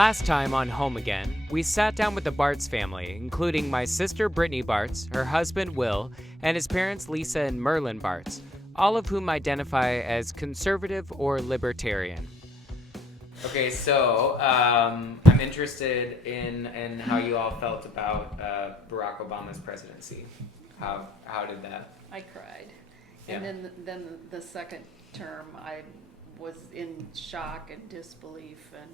Last time on Home Again, we sat down with the Bartz family, including my sister Brittany Bartz, her husband Will, and his parents Lisa and Merlin Bartz, all of whom identify as conservative or libertarian. Okay, so I'm interested in how you all felt about Barack Obama's presidency. How did that? I cried. Yeah. And then the second term, I was in shock and disbelief. And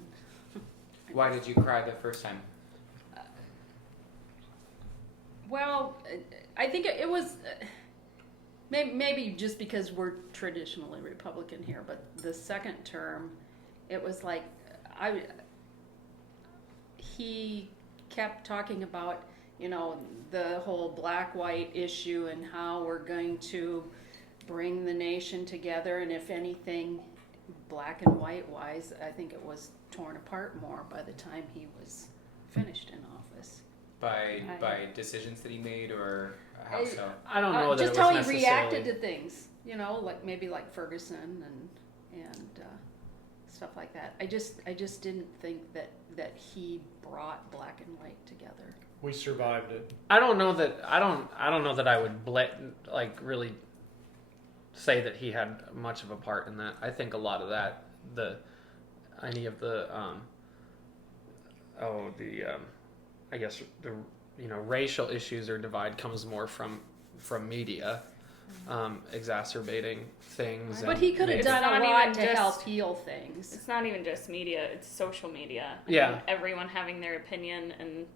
Why did you cry the first time? Well, I think it was maybe just because we're traditionally Republican here, but the second term, it was like he kept talking about, the whole black-white issue and how we're going to bring the nation together, and if anything, black and white wise, I think it was torn apart more by the time he was finished in office. By decisions that he made, or how so? I don't know that just it was how he necessarily... reacted to things, like Ferguson and stuff like that. I just didn't think that he brought black and white together. We survived it. I don't know that I would really say that he had much of a part in that. I think a lot of that, racial issues or divide comes more from media exacerbating things. But he could have done a lot to help heal things. It's not even just media, it's social media. Yeah. Everyone having their opinion and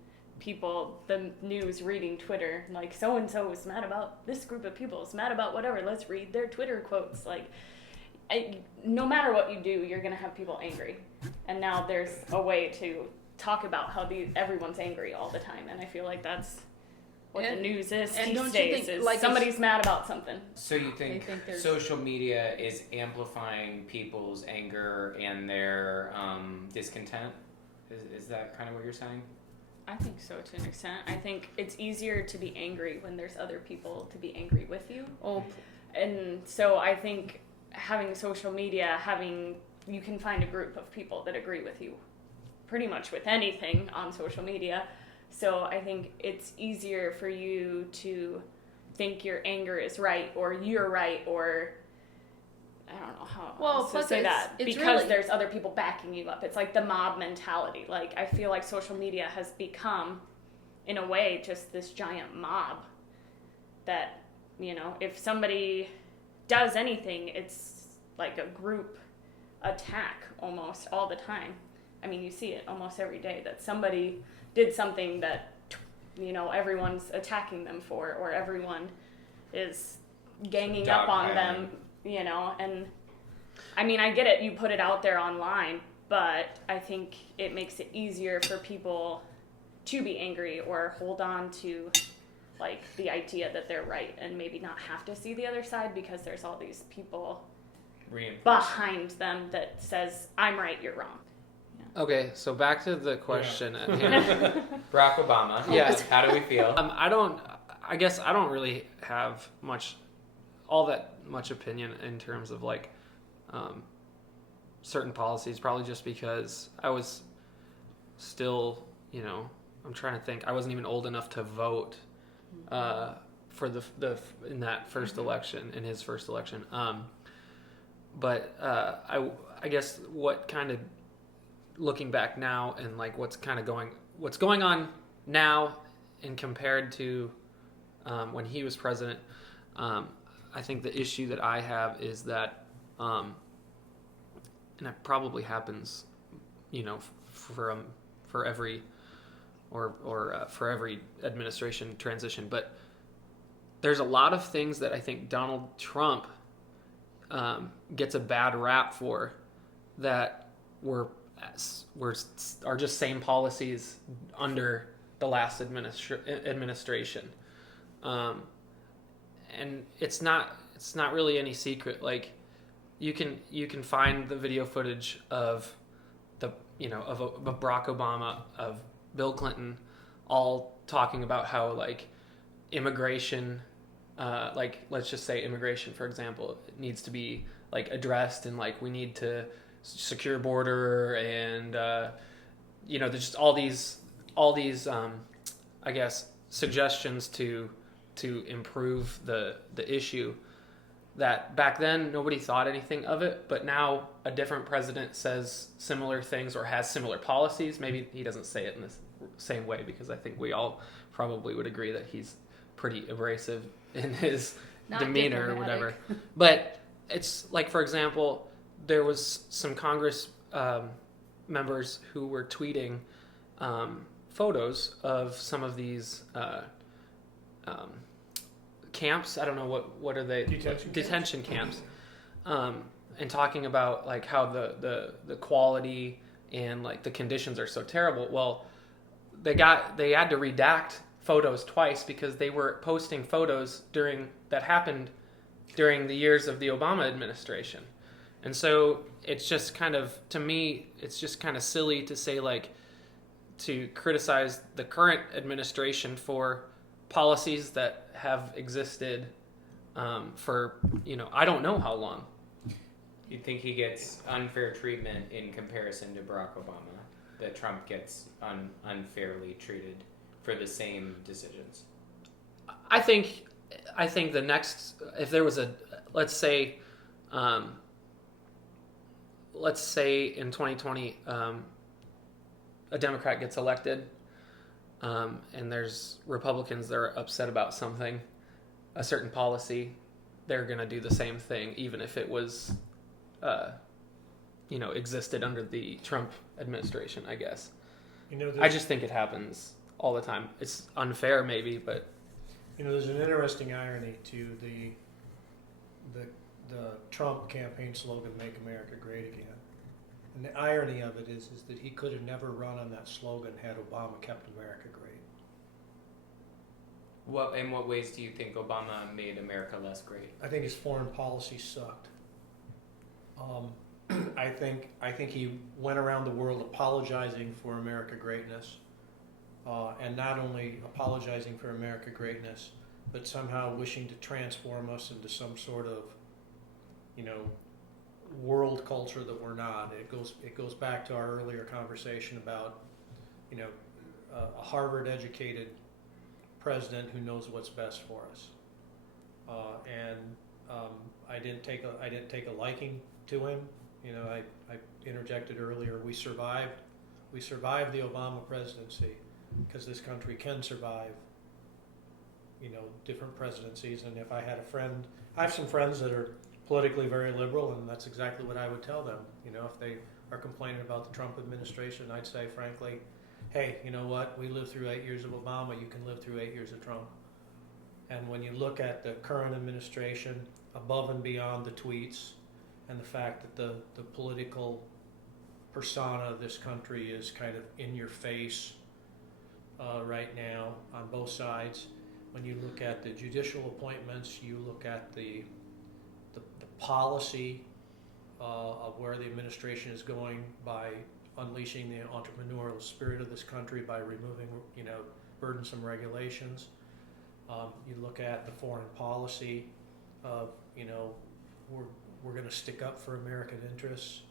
the news reading Twitter, like so-and-so is mad about this group of people, is mad about whatever, let's read their Twitter quotes. No matter what you do, you're going to have people angry. And now there's a way to talk about how everyone's angry all the time. And I feel like that's what the news is these days, is somebody's mad about something. So you think social media is amplifying people's anger and their discontent? Is that kind of what you're saying? I think so, to an extent. I think it's easier to be angry when there's other people to be angry with you. Oh. And so I think having social media, you can find a group of people that agree with you pretty much with anything on social media. So I think it's easier for you to think your anger is right, or you're right, or I don't know how to say that, because there's other people backing you up. It's like the mob mentality. Like, I feel like social media has become, in a way, just this giant mob that, if somebody does anything, it's like a group attack almost all the time. I mean, you see it almost every day, that somebody did something that, everyone's attacking them for, or everyone is ganging up on them. And I mean, I get it, you put it out there online, but I think it makes it easier for people to be angry or hold on to the idea that they're right and maybe not have to see the other side, because there's all these people behind them that says, I'm right, you're wrong. Yeah. Okay, so back to the question at hand. Barack Obama. Yeah. How do we feel? I guess I don't really have all that much opinion in terms of certain policies, probably just because I was still, I'm trying to think, I wasn't even old enough to vote for in that first election, in his first election. But I guess what kind of, looking back now and what's going on now and compared to when he was president, I think the issue that I have is that, and it probably happens, for every for every administration transition, but there's a lot of things that I think Donald Trump gets a bad rap for that are just same policies under the last administration. And it's not really any secret. You can find the video footage of of Barack Obama, of Bill Clinton, all talking about how immigration, let's just say immigration, for example, needs to be addressed, and we need to secure border, and there's just all these I guess suggestions to improve the issue that back then nobody thought anything of it, but now a different president says similar things or has similar policies. Maybe he doesn't say it in the same way, because I think we all probably would agree that he's pretty abrasive in his demeanor or whatever. But it's like, for example, there was some Congress members who were tweeting photos of some of these camps. I don't know what are they? Detention camps. And talking about like how the quality and like the conditions are so terrible. Well, they had to redact photos twice because they were posting photos that happened during the years of the Obama administration. And so it's just kind of, to me, it's just kind of silly to say, like, to criticize the current administration for policies that have existed for, I don't know how long. You think he gets unfair treatment in comparison to Barack Obama? That Trump gets unfairly treated for the same decisions? I think the next, if there was let's say in 2020 a Democrat gets elected, and there's Republicans that are upset about something, a certain policy, they're going to do the same thing, even if it was, existed under the Trump administration, I guess. I just think it happens all the time. It's unfair, maybe, but there's an interesting irony to the Trump campaign slogan, "Make America Great Again." And the irony of it is that he could have never run on that slogan had Obama kept America great. In what ways do you think Obama made America less great? I think his foreign policy sucked. I think he went around the world apologizing for America greatness, and not only apologizing for America greatness, but somehow wishing to transform us into some sort of, world culture that we're not. It goes back to our earlier conversation about, a Harvard-educated president who knows what's best for us. I didn't take a liking to him. I interjected earlier. We survived the Obama presidency because this country can survive, different presidencies. And if I had I have some friends that are politically very liberal, and that's exactly what I would tell them. If they are complaining about the Trump administration, I'd say, frankly, hey, you know what? We lived through 8 years of Obama. You can live through 8 years of Trump. And when you look at the current administration, above and beyond the tweets and the fact that the political persona of this country is kind of in your face right now on both sides, when you look at the judicial appointments, you look at the policy of where the administration is going by unleashing the entrepreneurial spirit of this country by removing, burdensome regulations. You look at the foreign policy of, we're going to stick up for American interests.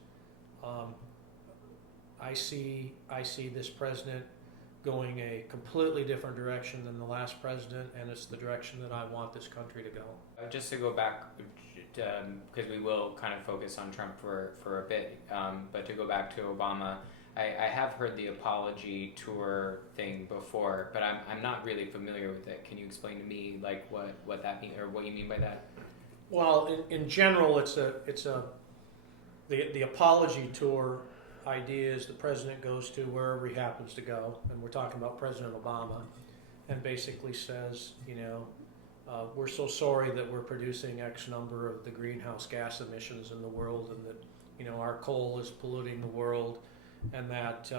I see this president going a completely different direction than the last president, and it's the direction that I want this country to go. Just to go back, because we will kind of focus on Trump for a bit, but to go back to Obama, I have heard the apology tour thing before, but I'm not really familiar with it. Can you explain to me like what that means, or what you mean by that? Well, in general, the apology tour idea is the president goes to wherever he happens to go, and we're talking about President Obama, and basically says, we're so sorry that we're producing X number of the greenhouse gas emissions in the world, and that our coal is polluting the world, and that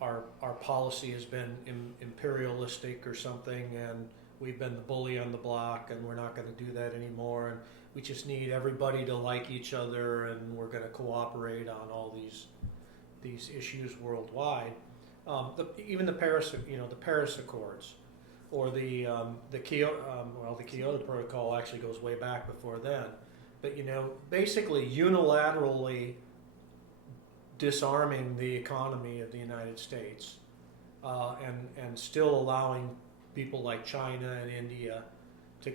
our policy has been imperialistic or something, and we've been the bully on the block, and we're not going to do that anymore, and we just need everybody to like each other, and we're going to cooperate on all these issues worldwide. Even the Paris Accords, or the Kyoto Protocol actually goes way back before then. But basically unilaterally disarming the economy of the United States, and still allowing people like China and India to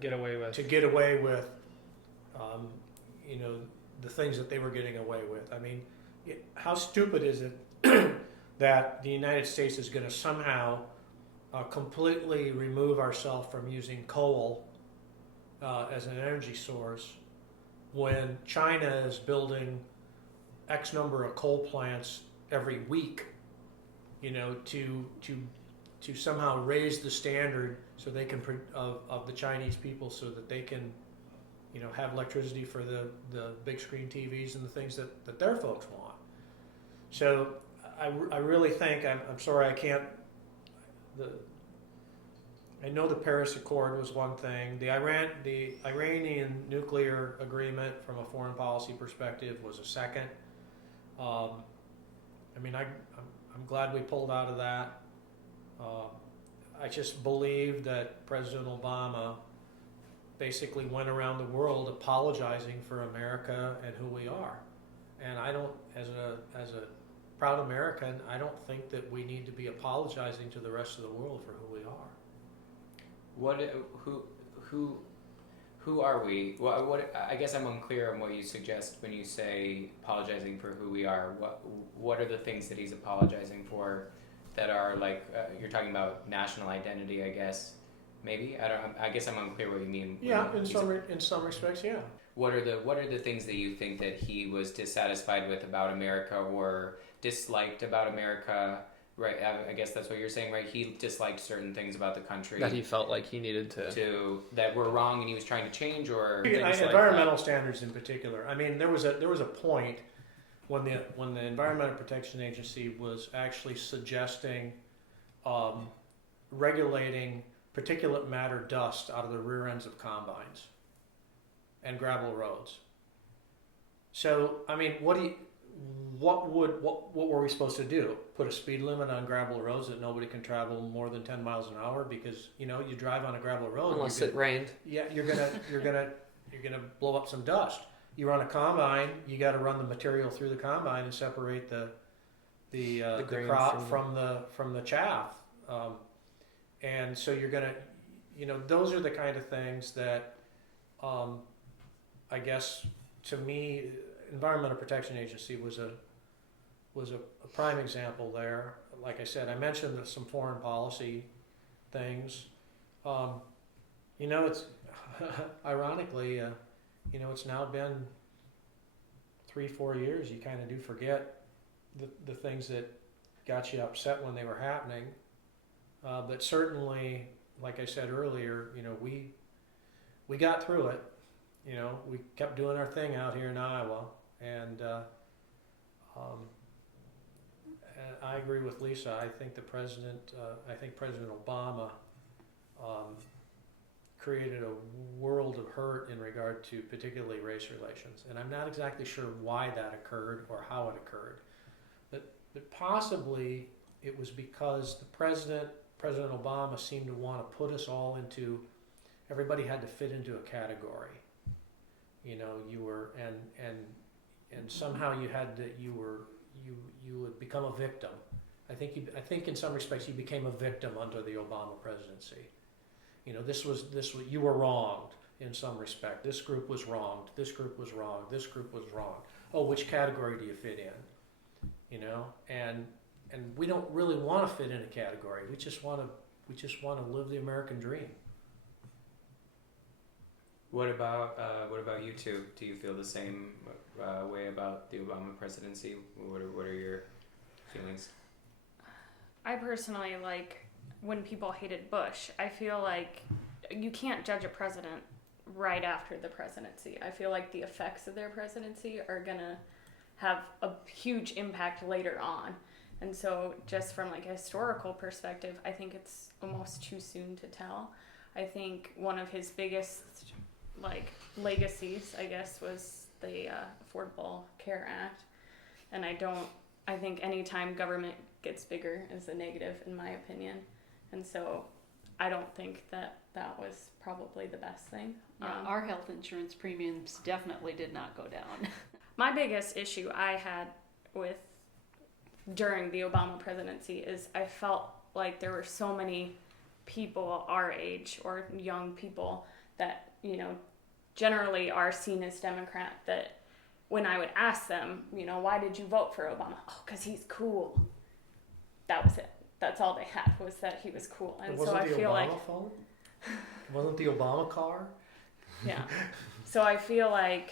Get away with. The things that they were getting away with. I mean, how stupid is it that the United States is going to somehow completely remove ourselves from using coal as an energy source when China is building X number of coal plants every week, to somehow raise the standard so they can of the Chinese people, so that they can have electricity for the big screen TVs and the things that their folks want. So I really think, I'm sorry I can't, I know the Paris Accord was one thing. The Iranian nuclear agreement from a foreign policy perspective was a second. I'm glad we pulled out of that. I just believe that President Obama basically went around the world apologizing for America and who we are. And I don't, as a proud American, I don't think that we need to be apologizing to the rest of the world for who we are. Who are we? What I guess I'm unclear on what you suggest when you say apologizing for who we are. What are the things that he's apologizing for that are like you're talking about national identity, I guess. Maybe I guess I'm unclear what you mean. Yeah, in some respects, yeah. What are the things that you think that he was dissatisfied with about America or disliked about America? Right, I guess that's what you're saying, right? He disliked certain things about the country That he felt like he needed to that were wrong, and he was trying to change, or environmental standards in particular. I mean, there was a point when the Environmental Protection Agency was actually suggesting regulating particulate matter dust out of the rear ends of combines and gravel roads. So, I mean, what were we supposed to do? Put a speed limit on gravel roads that nobody can travel more than 10 miles an hour because you drive on a gravel road unless it rained. Yeah, you're gonna blow up some dust. You run a combine, you got to run the material through the combine and separate the crop from the chaff. And so you're gonna, those are the kind of things that, I guess to me, Environmental Protection Agency was a prime example there. Like I said, I mentioned some foreign policy things. It's ironically, it's now been 3-4 years. You kind of do forget the things that got you upset when they were happening. But certainly, like I said earlier, we got through it. We kept doing our thing out here in Iowa, and I agree with Lisa. I think President Obama created a world of hurt in regard to particularly race relations, and I'm not exactly sure why that occurred or how it occurred, but possibly it was because President Obama seemed to want to put us all into. Everybody had to fit into a category. You were and somehow you would become a victim. I think in some respects you became a victim under the Obama presidency. This was you were wronged in some respect. This group was wronged. This group was wronged. This group was wronged. Oh, which category do you fit in? And we don't really want to fit in a category. We just want to live the American dream. What about you two? Do you feel the same way about the Obama presidency? What are your feelings? I personally like when people hated Bush. I feel like you can't judge a president right after the presidency. I feel like the effects of their presidency are gonna have a huge impact later on. And so just from like a historical perspective, I think it's almost too soon to tell. I think one of his biggest legacies, I guess, was the Affordable Care Act. And I think anytime government gets bigger is a negative in my opinion. And so I don't think that was probably the best thing. Yeah, our health insurance premiums definitely did not go down. my biggest issue I had with during the Obama presidency is I felt like there were so many people our age or young people that, you know, generally are seen as Democrat, that when I would ask them, you know, why did you vote for Obama? Oh, because he's cool. That was it. That's all they had, was that he was cool. And so I feel like... Phone? Wasn't the Obama car? Yeah. So I feel like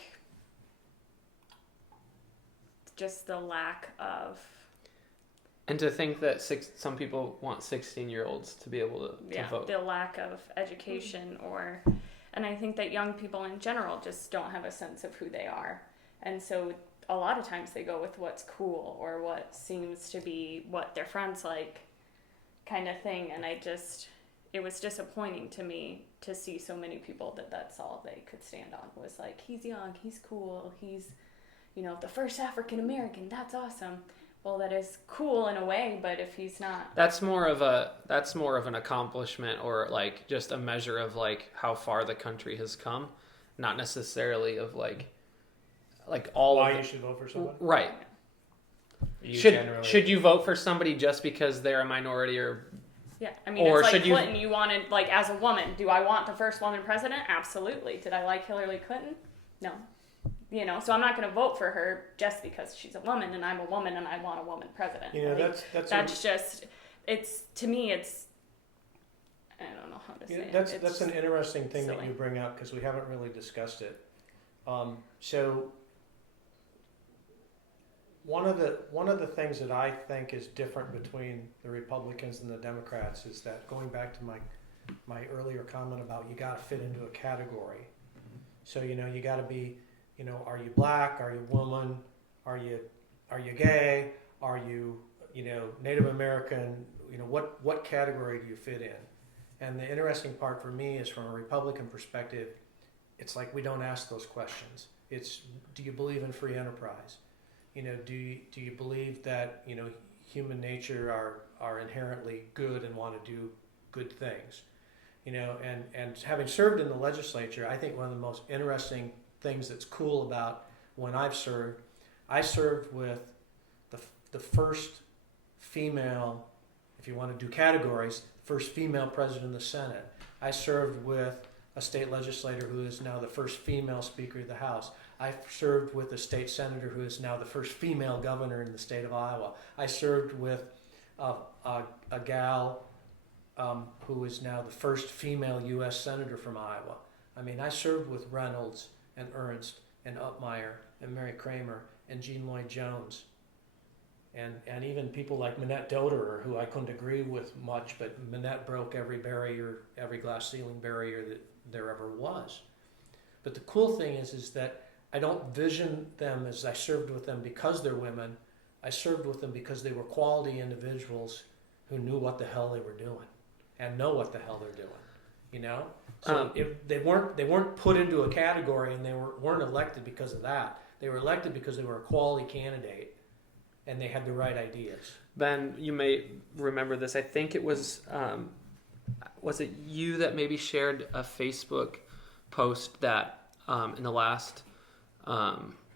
just the lack of... And to think that some people want 16-year-olds to be able to vote. The lack of education and I think that young people in general just don't have a sense of who they are. And so a lot of times they go with what's cool or what seems to be what their friends like, kind of thing. And it was disappointing to me to see so many people that's all they could stand on, was like, he's young, he's cool, he's, you know, the first African American, that's awesome. Well, that is cool in a way, but if he's not... That's more of an accomplishment, or like just a measure of like how far the country has come, not necessarily of like all why of you should vote for somebody. Right. Should you vote for somebody just because they're a minority, or... Yeah, I mean, or it's like Clinton, you wanted, like, as a woman, do I want the first woman president? Absolutely. Did I like Hillary Clinton? No. You know, so I'm not going to vote for her just because she's a woman and I'm a woman and I want a woman president. You know, like, that's just, it's, to me, it's, I don't know how to say it. That's an interesting thing silly. That you bring up, because we haven't really discussed it. So one of the things that I think is different between the Republicans and the Democrats is that, going back to my earlier comment about you got to fit into a category. So, you know, you got to be, you know, are you black? Are you woman? Are you gay? Are you, you know, Native American? You know, what category do you fit in? And the interesting part for me is, from a Republican perspective, it's like we don't ask those questions. It's, do you believe in free enterprise? You know, do you believe that, you know, human nature are inherently good and want to do good things? You know, and having served in the legislature, I think one of the most interesting things that's cool about when I served with the first female, if you want to do categories, first female president of the Senate. I served with a state legislator who is now the first female Speaker of the House. I served with a state senator who is now the first female governor in the state of Iowa. I served with a gal who is now the first female U.S. senator from Iowa. I mean, I served with Reynolds and Ernst and Upmeyer and Mary Kramer and Jean Lloyd Jones, and even people like Minette Doderer, who I couldn't agree with much, but Minette broke every barrier, every glass ceiling barrier that there ever was. But the cool thing is that I don't vision them as I served with them because they're women. I served with them because they were quality individuals who knew what the hell they were doing and know what the hell they're doing. You know, so if they weren't put into a category, and they weren't elected because of that. They were elected because they were a quality candidate and they had the right ideas. Ben, you may remember this. I think it was it you that maybe shared a Facebook post that in the last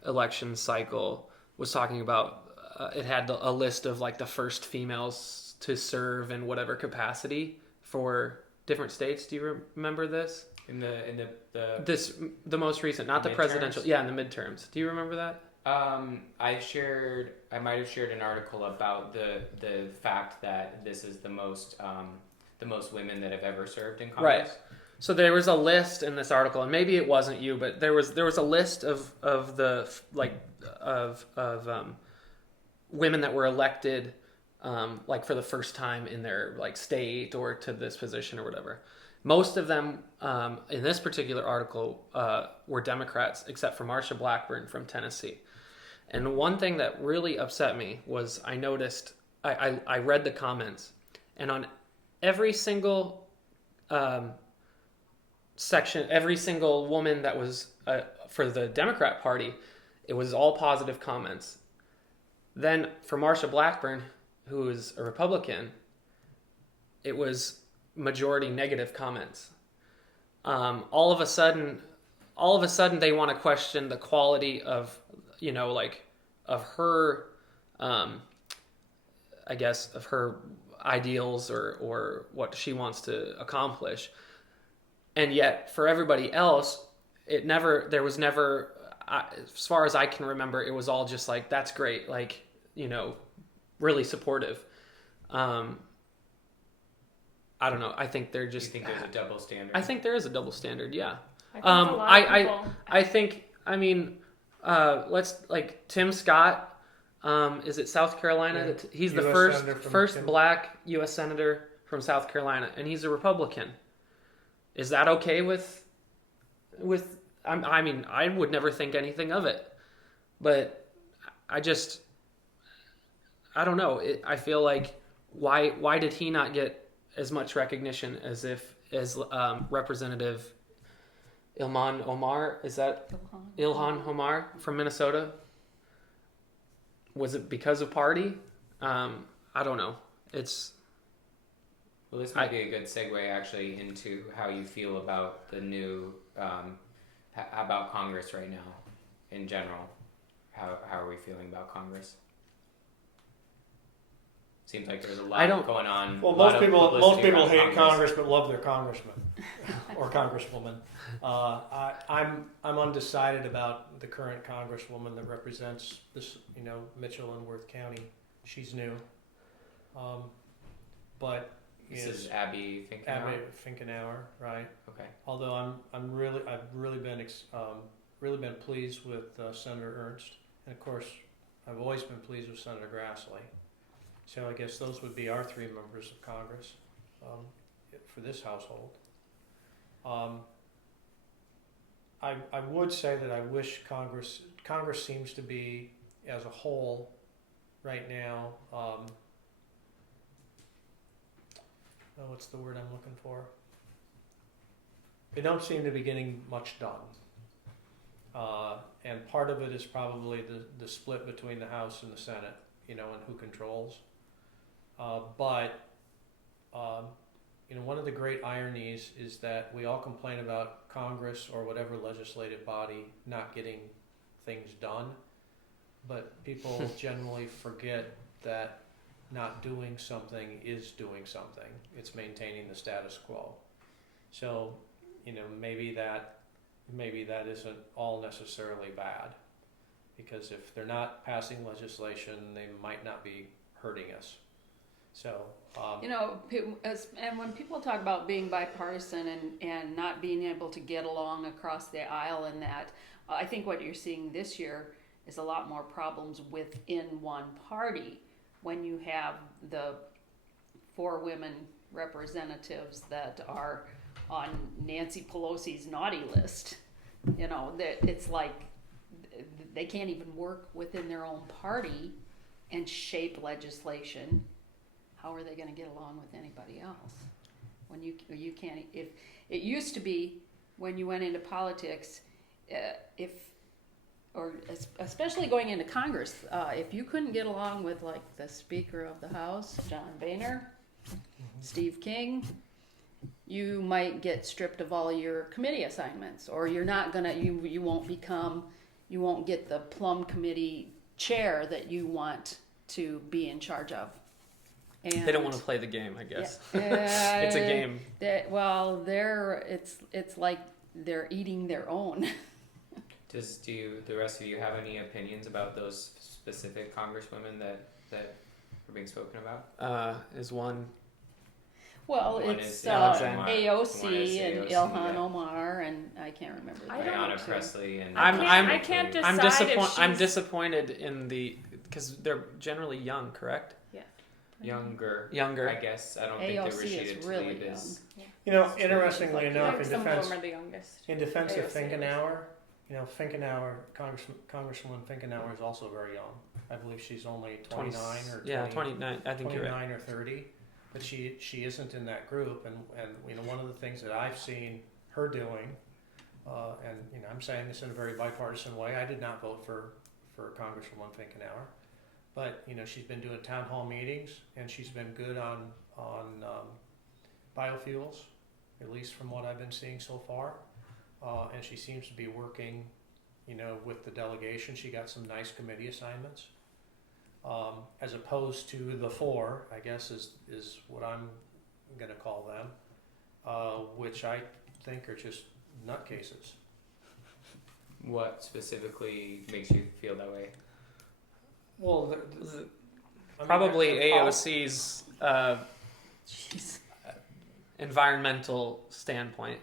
election cycle was talking about it had a list of like the first females to serve in whatever capacity for different states. Do you remember this? In the most recent, not the presidential. Yeah, in the midterms. Do you remember that? I might have shared an article about the fact that this is the most women that have ever served in Congress. Right. So there was a list in this article, and maybe it wasn't you, but there was a list of women that were elected like for the first time in their like state or to this position or whatever. Most of them in this particular article were Democrats, except for Marsha Blackburn from Tennessee. And one thing that really upset me was I noticed, I read the comments, and on every single section, every single woman that was for the Democrat Party, it was all positive comments. Then for Marsha Blackburn, who is a Republican, it was majority negative comments. All of a sudden they want to question the quality of, like of her, I guess, of her ideals or what she wants to accomplish. And yet for everybody else, there was never, as far as I can remember, it was all just like, that's great. Like, really supportive. I don't know. I think they're just. You think there's a double standard? I think there is a double standard. Yeah. I think a lot of people. I think. I mean, let's like Tim Scott. Is it South Carolina? Yeah. He's the US senator from first Tim. black U.S. senator from South Carolina, and he's a Republican. Is that okay with? I mean, I would never think anything of it, but I don't know. I feel like why did he not get as much recognition as Representative Ilhan Omar? Is that Ilhan Omar from Minnesota? Was it because of party? I don't know. Well, this might be a good segue actually into how you feel about the new about Congress right now in general. How are we feeling about Congress? Seems like there's a lot going on. Well, most people hate Congress. Congress but love their congressman or congresswoman. I'm undecided about the current congresswoman that represents this, Mitchell and Worth County. She's new, but This is Abby Finkenauer. Abby Finkenauer, right? Okay. Although I've really been pleased with Senator Ernst, and of course I've always been pleased with Senator Grassley. So I guess those would be our three members of Congress for this household. I would say that I wish Congress seems to be, as a whole, right now, what's the word I'm looking for? They don't seem to be getting much done. And part of it is probably the split between the House and the Senate, and who controls. But one of the great ironies is that we all complain about Congress or whatever legislative body not getting things done, but people generally forget that not doing something is doing something. It's maintaining the status quo. So, maybe that isn't all necessarily bad, because if they're not passing legislation, they might not be hurting us. So, and when people talk about being bipartisan and not being able to get along across the aisle and that, I think what you're seeing this year is a lot more problems within one party when you have the 4 women representatives that are on Nancy Pelosi's naughty list. That it's like they can't even work within their own party and shape legislation. How are they going to get along with anybody else? When you can't, if it used to be when you went into politics, especially going into Congress, if you couldn't get along with like the Speaker of the House, John Boehner, Steve King, you might get stripped of all your committee assignments, or you're not gonna, you won't get the plum committee chair that you want to be in charge of. And They don't want to play the game, I guess. Yeah, It's a game. It's like they're eating their own. Do the rest of you have any opinions about those specific congresswomen that were being spoken about? Is one. Well, One it's is Alexander Omar. One AOC is and AOC, Ilhan yeah. Omar, and I can't remember. Ayanna Pressley and I can't decide I'm disappointed in because they're generally young, correct? younger. I guess I don't think they were AOC shaded is to really leave young. as. Interestingly enough, in Some of defense them are the youngest. In defense of AOC is. Finkenauer, Congresswoman Finkenauer is also very young. I believe she's only 29 or 20, Yeah, 29. I think you're right. 29 or 30, but she isn't in that group. And one of the things that I've seen her doing, and I'm saying this in a very bipartisan way. I did not vote for Congresswoman Finkenauer, but she's been doing town hall meetings, and she's been good on biofuels, at least from what I've been seeing so far. And she seems to be working with the delegation, she got some nice committee assignments. As opposed to the four, I guess is what I'm going to call them, which I think are just nutcases. What specifically makes you feel that way? Well, Probably AOC's environmental standpoint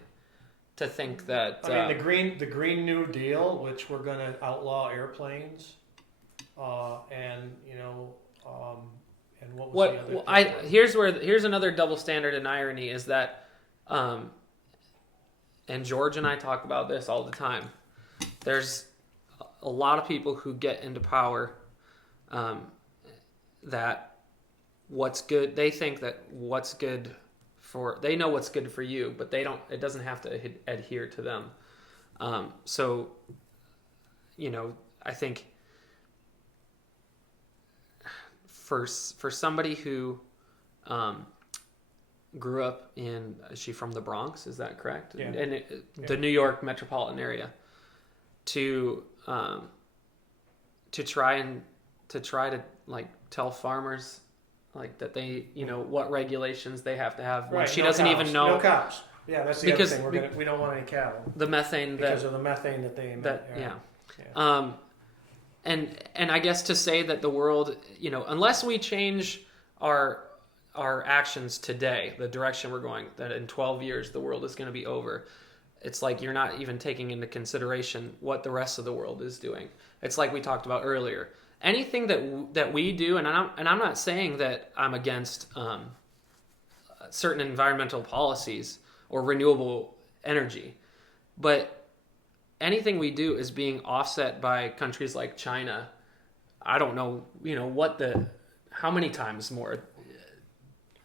to think that. the Green New Deal, which we're going to outlaw airplanes, and and what was the other? Here's another double standard and irony is that, and George and I talk about this all the time. There's a lot of people who get into power, that what's good. They think that what's good they know what's good for you, but they don't. It doesn't have to adhere to them. So, I think for somebody who grew up in, is she from the Bronx? Is that correct? Yeah. And the New York metropolitan area, to try to like tell farmers like that they what regulations they have to have. Right, She no doesn't cows. even know. No cows. Yeah, that's the Because other thing. We don't want any cattle the methane because of the methane that they emit. Yeah. And I guess to say that the world, unless we change our actions today, the direction we're going, that in 12 years the world is going to be over. It's like you're not even taking into consideration what the rest of the world is doing. It's like we talked about earlier. Anything that we do, and I'm not saying that I'm against certain environmental policies or renewable energy, but anything we do is being offset by countries like China. I don't know, how many times more.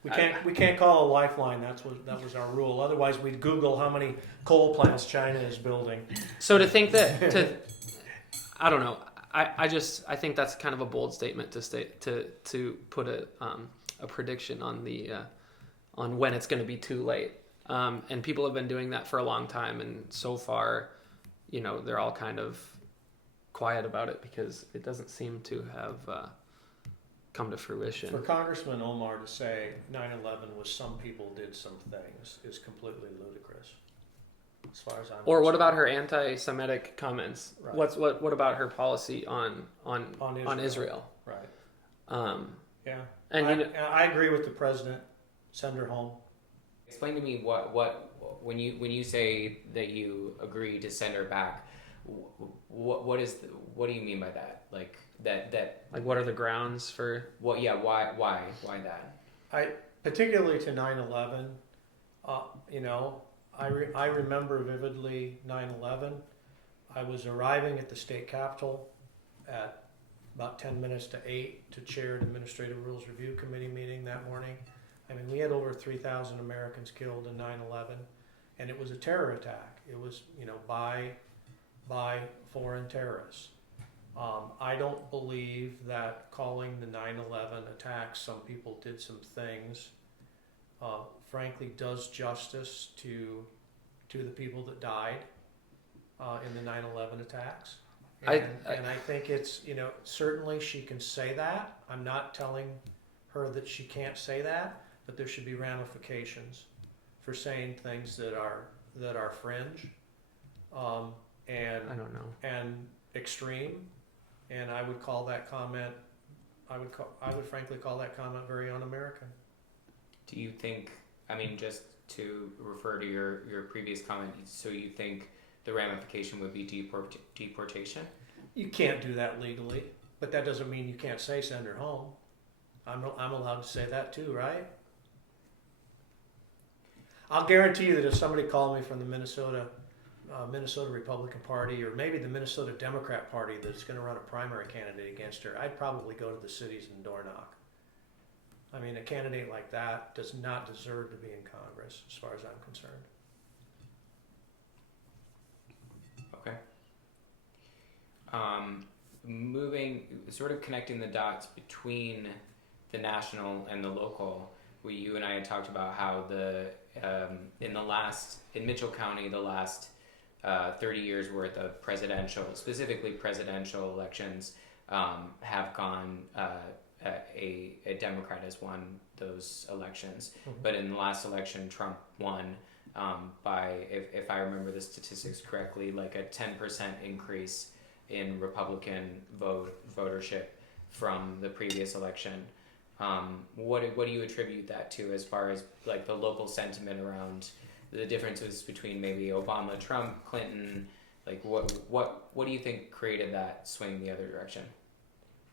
We can't call a lifeline. That was our rule. Otherwise, we'd Google how many coal plants China is building. So to think that I don't know. I think that's kind of a bold statement to put a prediction on on when it's going to be too late. And people have been doing that for a long time, and so far, they're all kind of quiet about it because it doesn't seem to have come to fruition. For Congressman Omar to say 9/11 was some people did some things is completely ludicrous, as far as I'm Or what concerned. about her anti-Semitic comments? Right. What about her policy on Israel? Right. Yeah. And I agree with the president. Send her home. Explain to me what when you say that you agree to send her back, what do you mean by that? Like that like what are the grounds for? Well, yeah, why that? Particularly to 9/11, I remember vividly 9/11. I was arriving at the state capitol at about 10 minutes to 8 to chair an Administrative Rules Review Committee meeting that morning. I mean, we had over 3,000 Americans killed in 9/11, and it was a terror attack. It was, by foreign terrorists. I don't believe that calling the 9/11 attacks, some people did some things, frankly does justice to the people that died in the 9/11 attacks. And I think it's, certainly she can say that. I'm not telling her that she can't say that, but there should be ramifications for saying things that are fringe, and I don't know, and extreme. And I would call that comment. I would frankly call that comment very un-American. Do you think? I mean, just to refer to your previous comment, so you think the ramification would be deportation? You can't do that legally, but that doesn't mean you can't say send her home. I'm allowed to say that too, right? I'll guarantee you that if somebody called me from the Minnesota Republican Party, or maybe the Minnesota Democrat Party that's going to run a primary candidate against her, I'd probably go to the cities and door knock. I mean, a candidate like that does not deserve to be in Congress, as far as I'm concerned. Okay. Sort of connecting the dots between the national and the local. You and I had talked about how in Mitchell County, the last 30 years worth of specifically presidential elections, have gone, a Democrat has won those elections. Mm-hmm. But in the last election, Trump won by, if I remember the statistics correctly, like a 10% increase in Republican votership from the previous election. What do you attribute that to, as far as like the local sentiment around the differences between maybe Obama, Trump, Clinton? Like what do you think created that swing the other direction?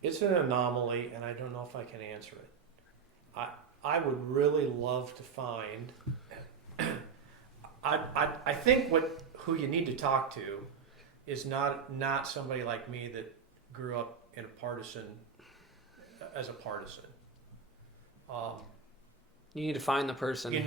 It's an anomaly, and I don't know if I can answer it. I would really love to find. I think who you need to talk to is not somebody like me that grew up in as a partisan. You need to find the person. You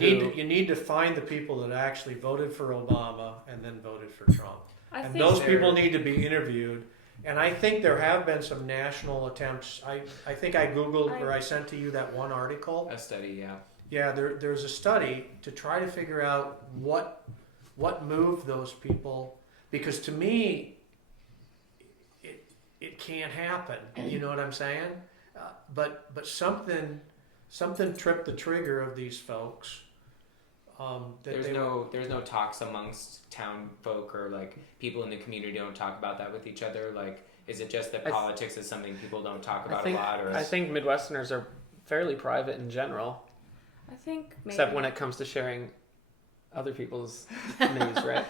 need to find the people that actually voted for Obama and then voted for Trump. And those people need to be interviewed. And I think there have been some national attempts. I think I Googled or I sent to you that one article. A study, yeah. Yeah, there's a study to try to figure out what moved those people, because to me, it can't happen. You know what I'm saying? But something tripped the trigger of these folks. There's no talks amongst town folk, or like people in the community don't talk about that with each other. Like, is it just that politics is something people don't talk about a lot? Or I think Midwesterners are fairly private in general. I think maybe, except when it comes to sharing other people's news, right?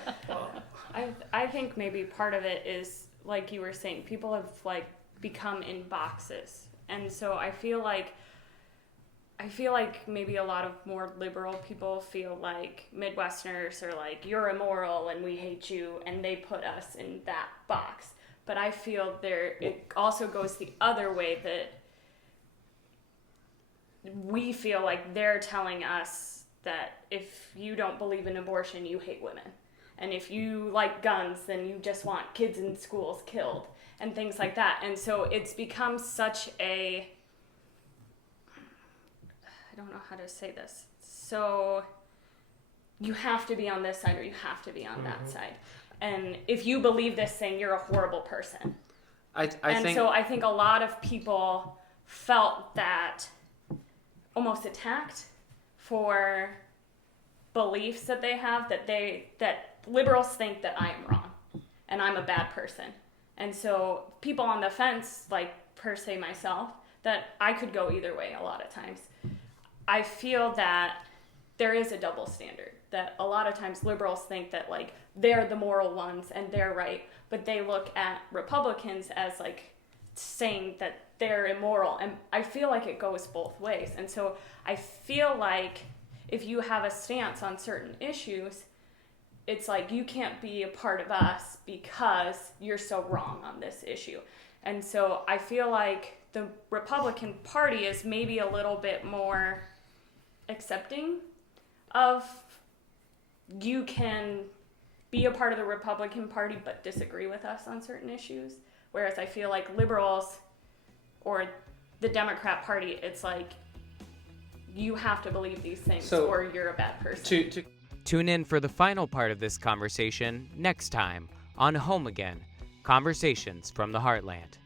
I think maybe part of it is, like you were saying, people have like become in boxes, and so I feel like maybe a lot of more liberal people feel like Midwesterners are like, you're immoral and we hate you, and they put us in that box. But I feel it also goes the other way, that we feel like they're telling us that if you don't believe in abortion, you hate women. And if you like guns, then you just want kids in schools killed and things like that. And so it's become such a, I don't know how to say this. So you have to be on this side or you have to be on that side. And if you believe this thing, you're a horrible person. I think a lot of people felt that almost attacked for beliefs that they have, that liberals think that I am wrong and I'm a bad person. And so people on the fence, like per se myself, that I could go either way a lot of times. I feel that there is a double standard, that a lot of times liberals think that like they're the moral ones and they're right, but they look at Republicans as like saying that they're immoral. And I feel like it goes both ways. And so I feel like if you have a stance on certain issues, it's like you can't be a part of us because you're so wrong on this issue. And so I feel like the Republican Party is maybe a little bit more accepting of, you can be a part of the Republican Party but disagree with us on certain issues. Whereas I feel like liberals or the Democrat Party, it's like you have to believe these things or you're a bad person. Tune in for the final part of this conversation next time on Home Again, Conversations from the Heartland.